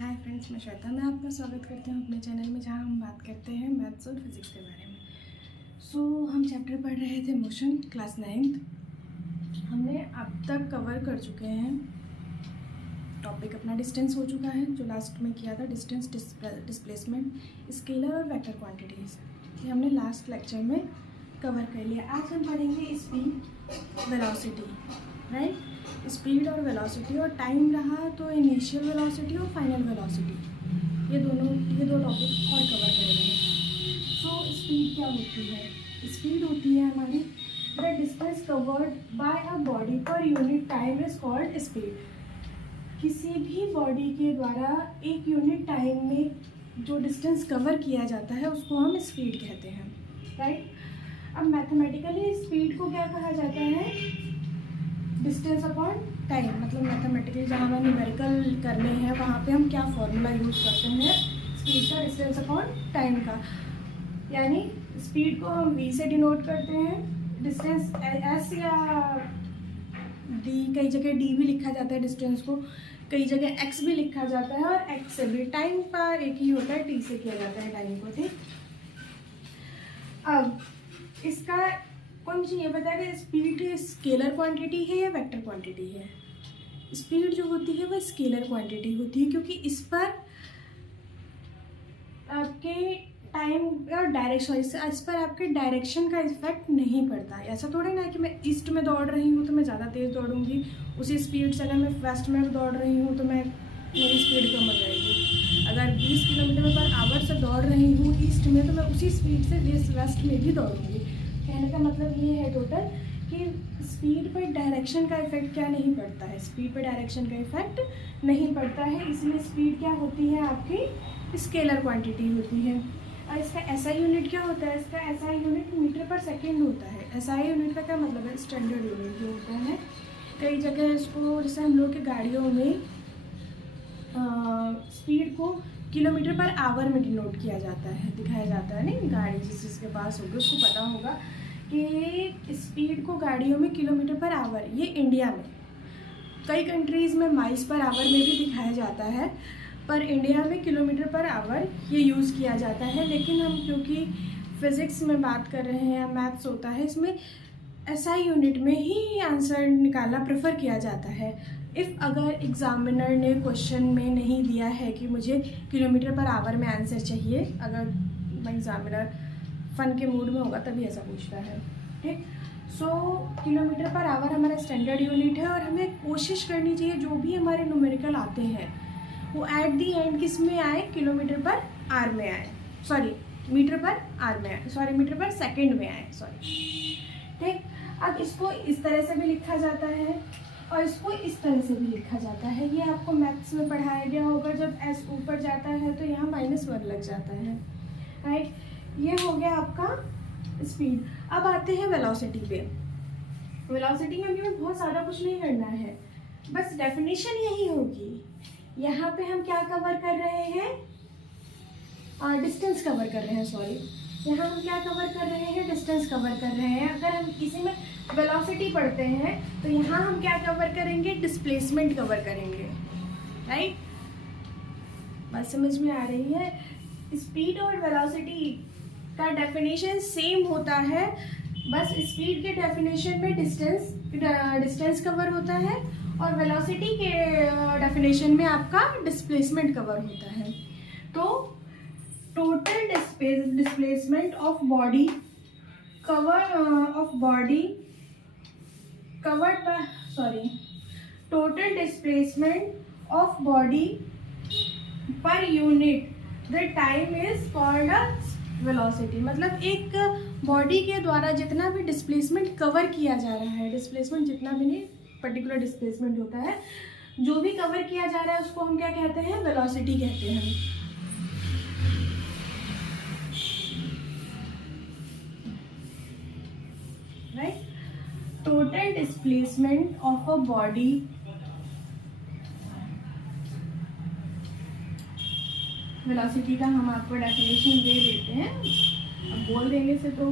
Hi friends, मैं श्वेता। मैं आपका स्वागत करती हूँ अपने चैनल में, जहाँ हम बात करते हैं मैथ्स और फिज़िक्स के बारे में। हम चैप्टर पढ़ रहे थे मोशन, क्लास 9th। हमने अब तक कवर कर चुके हैं टॉपिक अपना डिस्टेंस हो चुका है, जो लास्ट में किया था, डिस्टेंस, डिस्प्लेसमेंट, स्केलर और वेक्टर क्वांटिटीज़। ये हमने लास्ट लेक्चर में कवर कर लिया। आज हम पढ़ेंगे स्पीड, वेलोसिटी, राइट। स्पीड और वेलोसिटी, और टाइम रहा तो इनिशियल वेलोसिटी और फाइनल वेलोसिटी, ये दो टॉपिक और कवर करेंगे। स्पीड क्या होती है? स्पीड होती है हमारी the distance covered by a body per unit time is called speed. किसी भी बॉडी के द्वारा एक यूनिट टाइम में जो डिस्टेंस कवर किया जाता है उसको हम स्पीड कहते हैं, राइट। अब मैथमेटिकली स्पीड को क्या कहा जाता है? Distance upon time. मतलब मैथमेटिकली जहाँ हमें न्यूमेरिकल करने हैं वहाँ पे हम क्या फॉर्मूला यूज़ करते हैं स्पीड का, डिस्टेंस अपॉन टाइम का। यानी स्पीड को हम v से डिनोट करते हैं, डिस्टेंस s या d, कई जगह d भी लिखा जाता है डिस्टेंस को, कई जगह x भी लिखा जाता है, और x से भी। टाइम का एक ही होता है, t से किया जाता है टाइम को, ठीक। अब इसका कौन मुझे ये बताएगा, स्पीड स्केलर क्वांटिटी है या वेक्टर क्वांटिटी है? स्पीड जो होती है वह स्केलर क्वांटिटी होती है, क्योंकि इस पर आपके टाइम और डायरेक्शन, इस पर आपके डायरेक्शन का इफेक्ट नहीं पड़ता है। ऐसा थोड़ी ना कि मैं ईस्ट में दौड़ रही हूँ तो मैं ज़्यादा तेज़ दौड़ूंगी उसी स्पीड से। अगर मैं वेस्ट में दौड़ रही हूँ तो मेरी स्पीड कम हो जाएगी। अगर 20 किलोमीटर पर आवर से दौड़ रही हूँ ईस्ट में तो मैं उसी स्पीड से वेस्ट में भी दौड़ूंगी। कहने का मतलब ये है टोटल कि स्पीड पर डायरेक्शन का इफेक्ट क्या नहीं पड़ता है, स्पीड पर डायरेक्शन का इफेक्ट नहीं पड़ता है। इसलिए स्पीड क्या होती है आपकी स्केलर क्वांटिटी होती है। और इसका एसआई यूनिट क्या होता है? इसका एसआई यूनिट मीटर पर सेकंड होता है। एसआई यूनिट का क्या मतलब है? स्टैंडर्ड यूनिट जो होता है। कई जगह इसको, जैसे हम लोग के गाड़ियों में स्पीड को किलोमीटर पर आवर में डिनोट किया जाता है, दिखाया जाता है। नहीं, गाड़ी जिसके पास होगी उसको पता होगा कि स्पीड को गाड़ियों में किलोमीटर पर आवर, ये इंडिया में, कई कंट्रीज़ में माइल्स पर आवर में भी दिखाया जाता है, पर इंडिया में किलोमीटर पर आवर ये यूज़ किया जाता है। लेकिन हम क्योंकि फिज़िक्स में बात कर रहे हैं, मैथ्स होता है, इसमें एसआई यूनिट में ही आंसर निकालना प्रेफर किया जाता है। अगर एग्जामिनर ने क्वेश्चन में नहीं दिया है कि मुझे किलोमीटर पर आवर में आंसर चाहिए, अगर एग्जामिनर फन के मूड में होगा तभी ऐसा पूछता है, ठीक। किलोमीटर पर आवर हमारा स्टैंडर्ड यूनिट है, और हमें कोशिश करनी चाहिए जो भी हमारे न्यूमेरिकल आते हैं वो एट दी एंड किस में आए? किलोमीटर पर आर में आए, सॉरी मीटर पर आर में आए, सॉरी मीटर पर सेकंड में आए, सॉरी, ठीक। अब इसको इस तरह से भी लिखा जाता है और इसको इस तरह से भी लिखा जाता है। ये आपको मैथ्स में पढ़ाया गया होगा। जब एस ऊपर जाता है तो यहाँ -1 लग जाता है, राइट। ये हो गया आपका स्पीड। अब आते हैं वेलोसिटी पे। वेलोसिटी में भी हमें बहुत ज़्यादा कुछ नहीं करना है, बस डेफिनेशन यही होगी। यहाँ पे हम क्या कवर कर रहे हैं? डिस्टेंस कवर कर रहे हैं, सॉरी। यहाँ हम क्या कवर कर रहे हैं? डिस्टेंस कवर कर रहे हैं। अगर हम किसी में वेलोसिटी पढ़ते हैं तो यहाँ हम क्या कवर करेंगे? डिस्प्लेसमेंट कवर करेंगे, राइट। बात समझ में आ रही है? स्पीड और वेलोसिटी का डेफिनेशन सेम होता है, बस स्पीड के डेफिनेशन में डिस्टेंस कवर होता है, और वेलोसिटी के डेफिनेशन में आपका डिस्प्लेसमेंट कवर होता है। तो total displacement of body total displacement of body per unit the time is called a velocity. मतलब एक बॉडी के द्वारा जितना भी डिस्प्लेसमेंट कवर किया जा रहा है, डिस्प्लेसमेंट जितना भी नहीं, पर्टिकुलर डिस्प्लेसमेंट होता है, जो भी कवर किया जा रहा है उसको हम क्या कहते हैं? वेलोसिटी कहते हैं, right. Total displacement of a body velocity का हम आपको डेफिनेशन दे देते हैं। अब बोल देंगे से तो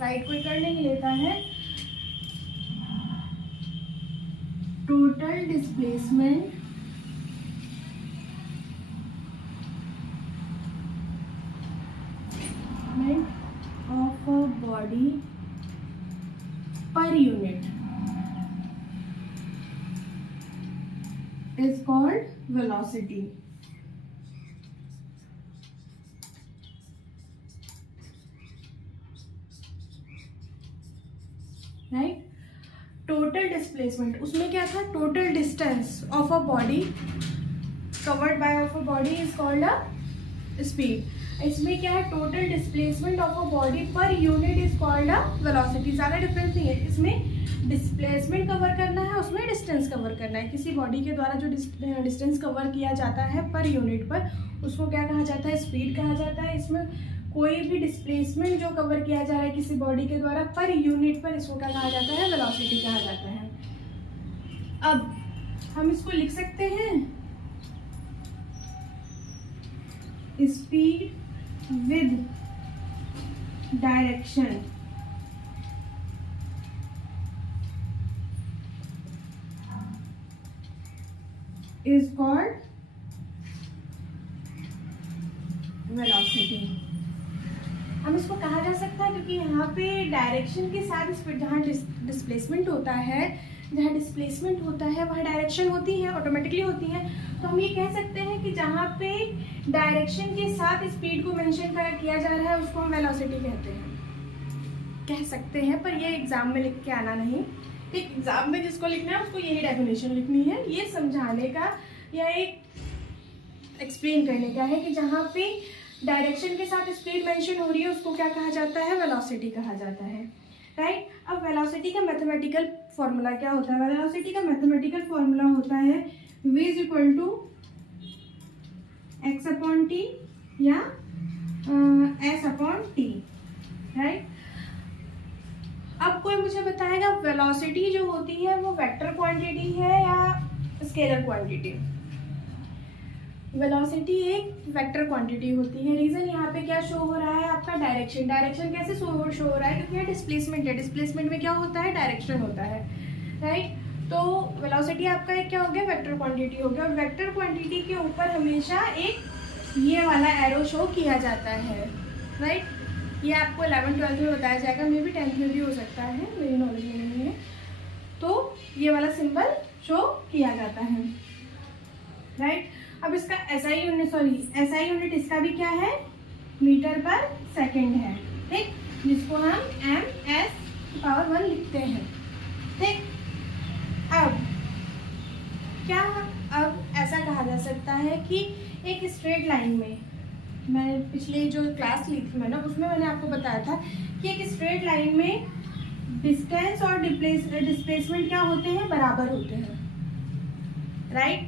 राइट कोई कर नहीं लेता है। Total displacement body per unit is called velocity. Right. Total displacement, उसमें क्या था, total distance of a body covered by of a body is called a speed. इसमें क्या है, total displacement of a body per unit is called a velocity. ज़्यादा difference नहीं है, इसमें डिस्प्लेसमेंट कवर करना है, उसमें डिस्टेंस कवर करना है. किसी बॉडी के द्वारा जो डिस्टेंस कवर किया जाता है पर यूनिट पर, उसको क्या कहा जाता है, स्पीड कहा जाता है. इसमें कोई भी डिस्प्लेसमेंट जो कवर किया जा रहा है किसी बॉडी के द्वारा पर यूनिट पर, इसको क्या कहा जाता है, वेलोसिटी कहा जाता है. अब हम इसको लिख सकते हैं, speed with direction is called velocity. हम इसको कहा जा सकता है क्योंकि यहाँ पे डायरेक्शन के साथ स्पीड, जहाँ डिस्प्लेसमेंट होता है, वहाँ डायरेक्शन होती है, ऑटोमेटिकली होती है. तो हम ये कह सकते हैं कि जहाँ पे डायरेक्शन के साथ स्पीड को मेंशन किया जा रहा है उसको हम वेलोसिटी कहते हैं, कह सकते हैं. पर ये एग्जाम में लिख के आना नहीं. एक एग्जाम में जिसको लिखना है उसको यही डेफिनेशन लिखनी है. ये समझाने का या एक एक्सप्लेन करने का है कि जहाँ पे डायरेक्शन के साथ स्पीड मेंशन हो रही है उसको क्या कहा जाता है, वेलोसिटी कहा जाता है. राइट. अब वेलोसिटी का मैथमेटिकल फॉर्मूला क्या होता है? वेलोसिटी का मैथमेटिकल फॉर्मूला होता है v is equal to x upon t या एस अपॉन टी. राइट. अब कोई मुझे बताएगा वेलोसिटी जो होती है वो वेक्टर क्वांटिटी है या स्केलर क्वांटिटी? वेलोसिटी एक वेक्टर क्वांटिटी होती है. रीजन यहाँ पे क्या शो हो रहा है, आपका डायरेक्शन. डायरेक्शन कैसे शो हो रहा है, क्योंकि यहाँ डिस्प्लेसमेंट है. डिस्प्लेसमेंट में क्या होता है, डायरेक्शन होता है. राइट. तो वेलोसिटी आपका एक क्या हो गया, वेक्टर क्वांटिटी हो गया. और वेक्टर क्वांटिटी के ऊपर हमेशा एक ये वाला एरो शो किया जाता है. राइट. ये आपको 11th-12th में बताया जाएगा, मे बी 10th में भी हो सकता है, मेरी नॉलेज में नहीं है. तो ये वाला सिंबल शो किया जाता है. राइट. अब इसका SI यूनिट इसका भी क्या है, मीटर पर सेकंड है. ठीक. जिसको हम MS⁻1 लिखते हैं. ठीक. अब ऐसा कहा जा सकता है कि एक स्ट्रेट लाइन में, मैं पिछले जो क्लास ली थी मैंने, उसमें मैंने आपको बताया था कि एक स्ट्रेट लाइन में डिस्टेंस और डिस्प्लेसमेंट क्या होते हैं, बराबर होते हैं. राइट.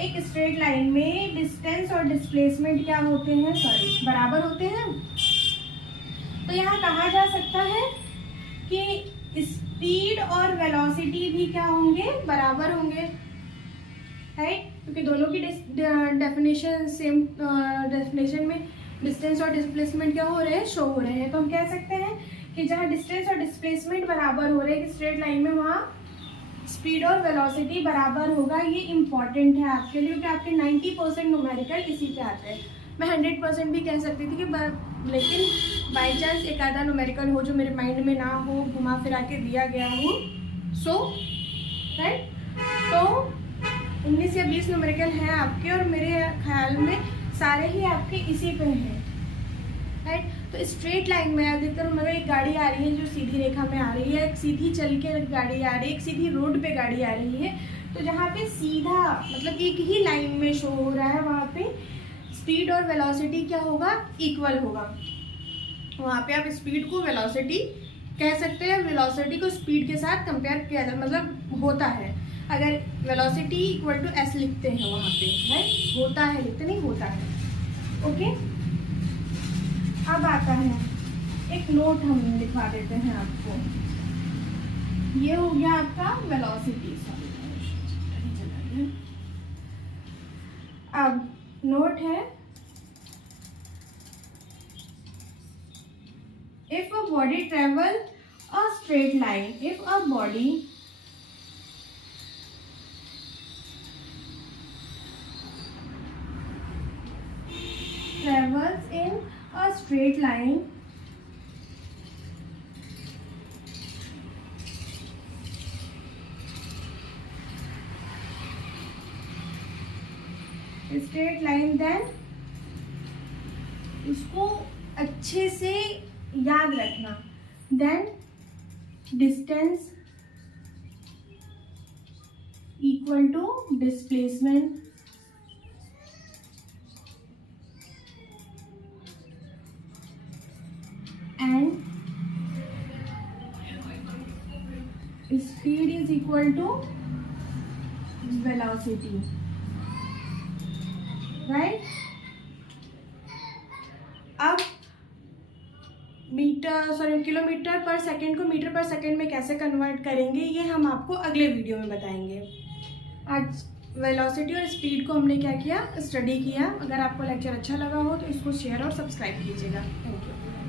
एक स्ट्रेट लाइन में डिस्टेंस और डिस्प्लेसमेंट क्या होते हैं, बराबर होते हैं. तो यहाँ कहा जा सकता है कि स्पीड और वेलोसिटी भी क्या होंगे, बराबर होंगे. राइट. क्योंकि दोनों की डेफिनेशन सेम, डेफिनेशन में डिस्टेंस और डिस्प्लेसमेंट क्या हो रहे हैं, शो हो रहे हैं. तो हम कह सकते हैं कि जहाँ डिस्टेंस और डिस्प्लेसमेंट बराबर हो रहे हैं स्ट्रेट लाइन में, वहाँ स्पीड और वेलोसिटी बराबर होगा. ये इम्पॉर्टेंट है आपके लिए, क्योंकि आपके 90% न्यूमेरिकल इसी पे आते हैं. मैं 100% भी कह सकती थी कि लेकिन बाई चांस एक आधा न्यूमेरिकल हो जो मेरे माइंड में ना हो, घुमा फिरा के दिया गया हो. सो राइट. तो 19 या 20 न्यूमेरिकल हैं आपके, और मेरे ख्याल में सारे ही आपके इसी पे हैं. राइट. तो स्ट्रेट लाइन में अधिकतर मगर एक गाड़ी आ रही है जो सीधी रेखा में आ रही है, एक सीधी चल के गाड़ी आ रही है, एक सीधी रोड पे गाड़ी आ रही है. तो जहाँ पे सीधा मतलब एक ही लाइन में शो हो रहा है, वहाँ पे स्पीड और वेलोसिटी क्या होगा, इक्वल होगा. वहाँ पे आप स्पीड को वेलोसिटी कह सकते हैं, वेलोसिटी को स्पीड के साथ कंपेयर किया जाता, मतलब होता है. अगर वेलोसिटी इक्वल टू एस लिखते हैं वहाँ पे, राइट, होता है, लिखते नहीं, होता है. ओके. अब आता है एक नोट, हम लिखवा देते हैं आपको. ये हो गया आपका वेलोसिटी. अब नोट है, if a body travel a straight line, if a body travels in a straight line straight line, then इसको अच्छे से याद रखना, then distance equal to displacement and speed is equal to velocity, right. अब kilometre पर second को metre पर second में कैसे कन्वर्ट करेंगे ये हम आपको अगले वीडियो में बताएंगे। आज वेलोसिटी और स्पीड को हमने क्या किया, स्टडी किया। अगर आपको लेक्चर अच्छा लगा हो तो इसको शेयर और सब्सक्राइब कीजिएगा। Thank you.